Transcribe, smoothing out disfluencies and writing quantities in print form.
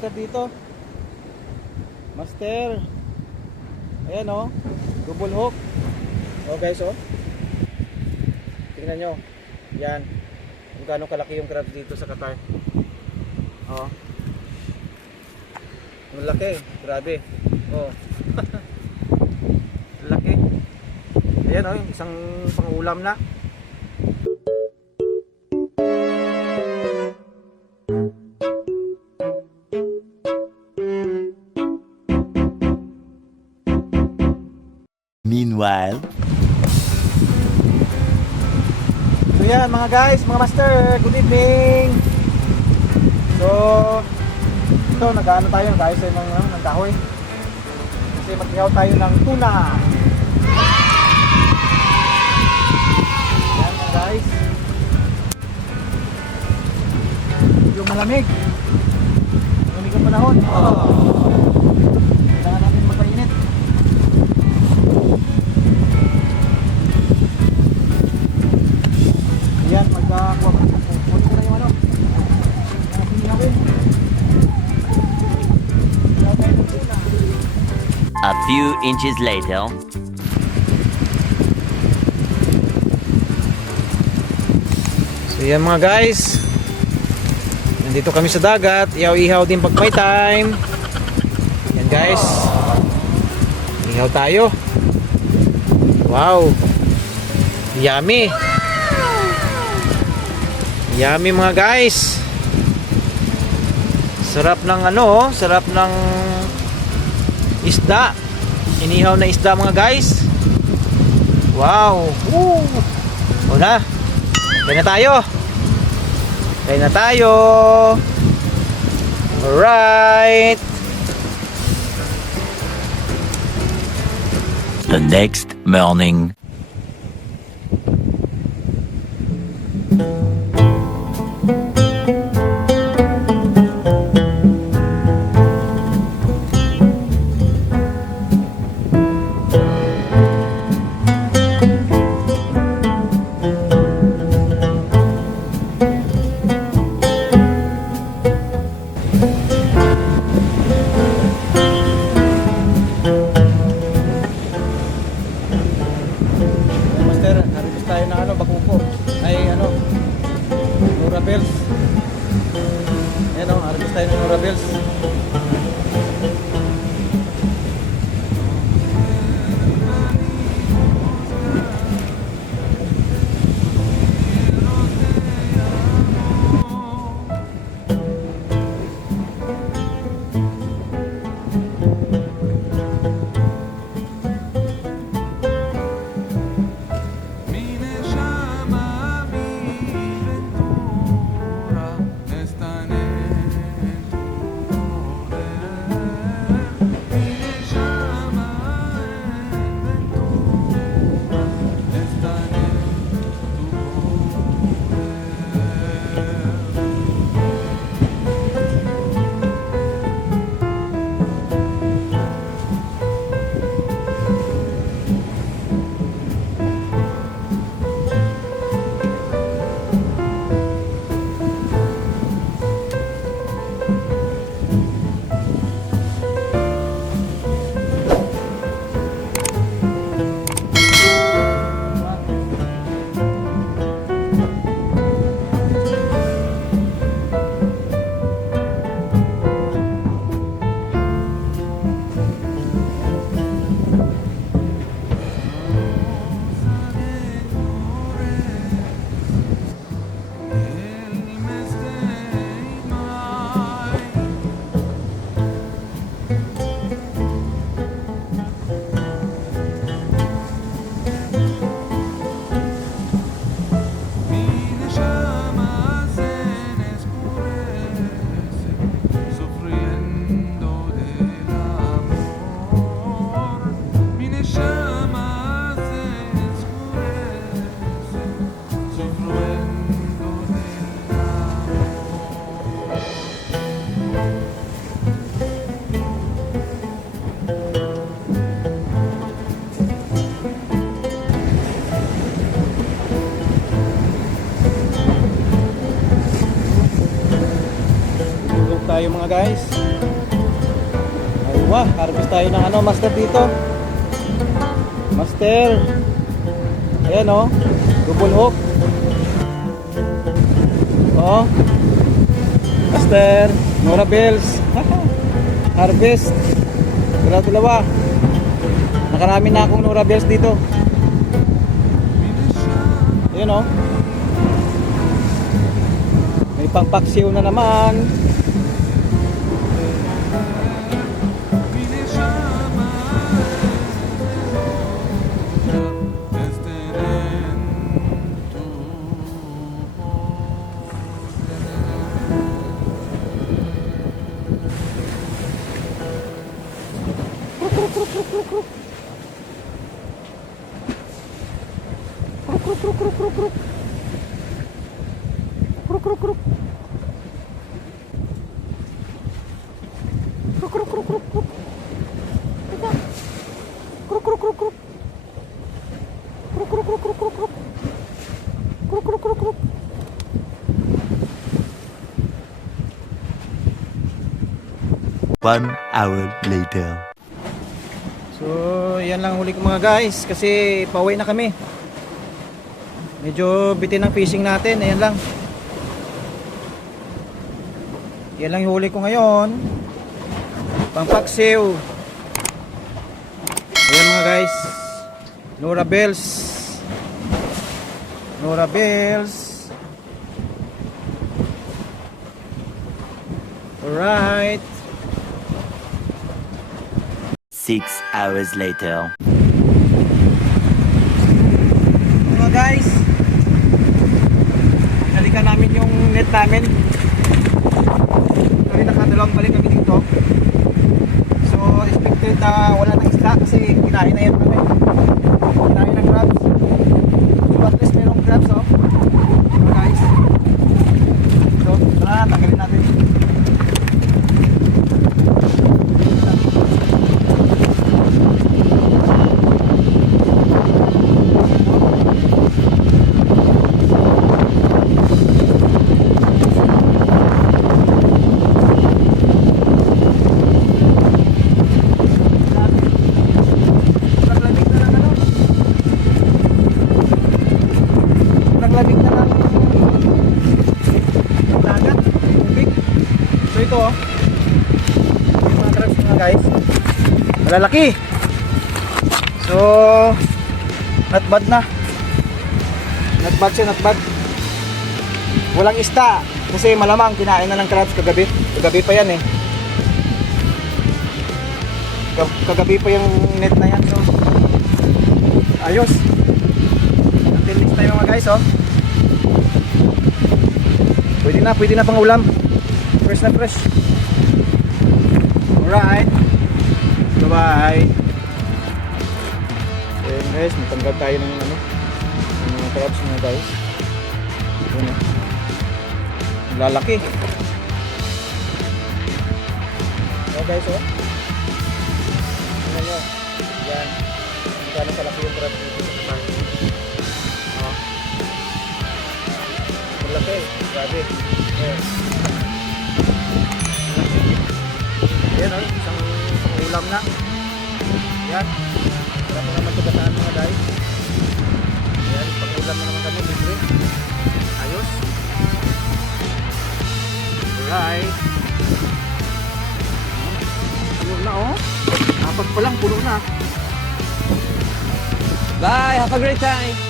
master dito. Master. Ayan oh. Double hook. Oh guys oh. Tingnan nyo. Yan. Kung gaano kalaki yung crabs dito sa Qatar. Oh. Ang laki. Grabe. Oh. Laki. Ayan oh. Isang pangulam na. Meanwhile, so yan mga guys, mga master, good evening. So ito, nag-ano tayo guys ng kahoy. Kasi mag-ihaw tayo ng tuna. Yan mga guys. Yung malamig. Malamig ang panahon. Kailangan natin magpainit. Ayan, magkakuha ko. Kunin ko na yung ano. a few inches later. So yan mga guys, nandito kami sa dagat. Ihaw-ihaw din pag may time. Yan guys, ihaw tayo. Wow, yummy. Yummy mga guys. Sarap ng ano, sarap ng isda. Inihaw na isda mga guys. Wow. Woo. Una. Kain na tayo. Kain na tayo. Alright. The next morning. Master, harvest tayo ng ano, bakuko. Ay ano, Nora Bells. Ayan o, harvest tayo ng Nora Bells. tayo mga guys. harvest tayo ng ano, master dito. Master. Ayan oh. Double hook. Oh. Master. Nora Bells. Harvest. Dalawa. Nakarami na akong Nora Bells dito. Ayan oh. May pangpaksiw na naman. One hour later. So, yan lang huli ko mga guys kasi pauwi na kami. Medyo bitin ang fishing natin. Ayan lang. Yan lang yung huli ko ngayon. Pangpaksiw. Ayan mga guys. Nora Bells. Nora Bells. Alright. 6 hours later. Mga guys, nalikan namin yung net namin. Kami nakadalawang balik kami dito. So expected na wala nang isda kasi kinain na yan kami. Kinain ng crabs. So at least mayroong crabs oh. Mga guys. So tara, tanggalin natin. Lamig na lang dagat, tubig. So ito oh, yung mga crabs mga guys, malalaki. So not bad na, not bad siya, not bad. Walang ista kasi malamang kinain na ng crabs kagabi. Kagabi pa yan eh, kagabi pa yung net na yan. So ayos. Until next time mga guys oh. Pwede na pang ulam. Fresh na fresh. Alright. Bye-bye. Ayan guys, matanggal tayo ng ano, ng mga crabs mga guys. Ayan o. Lalaki. Ayan guys o. Ayan nyo. Yan. Gano'n kalaki yung crabs dito sa kapatid. Malaki, grabe. Yes. Ayan o, isang ulam na. Yan. Wala pa naman tugataan mga guys. Ayan, pang ulam na naman kami, libre. Ayos. Alright. Puno na oh. Apat pa lang, puno na. Bye, have a great time.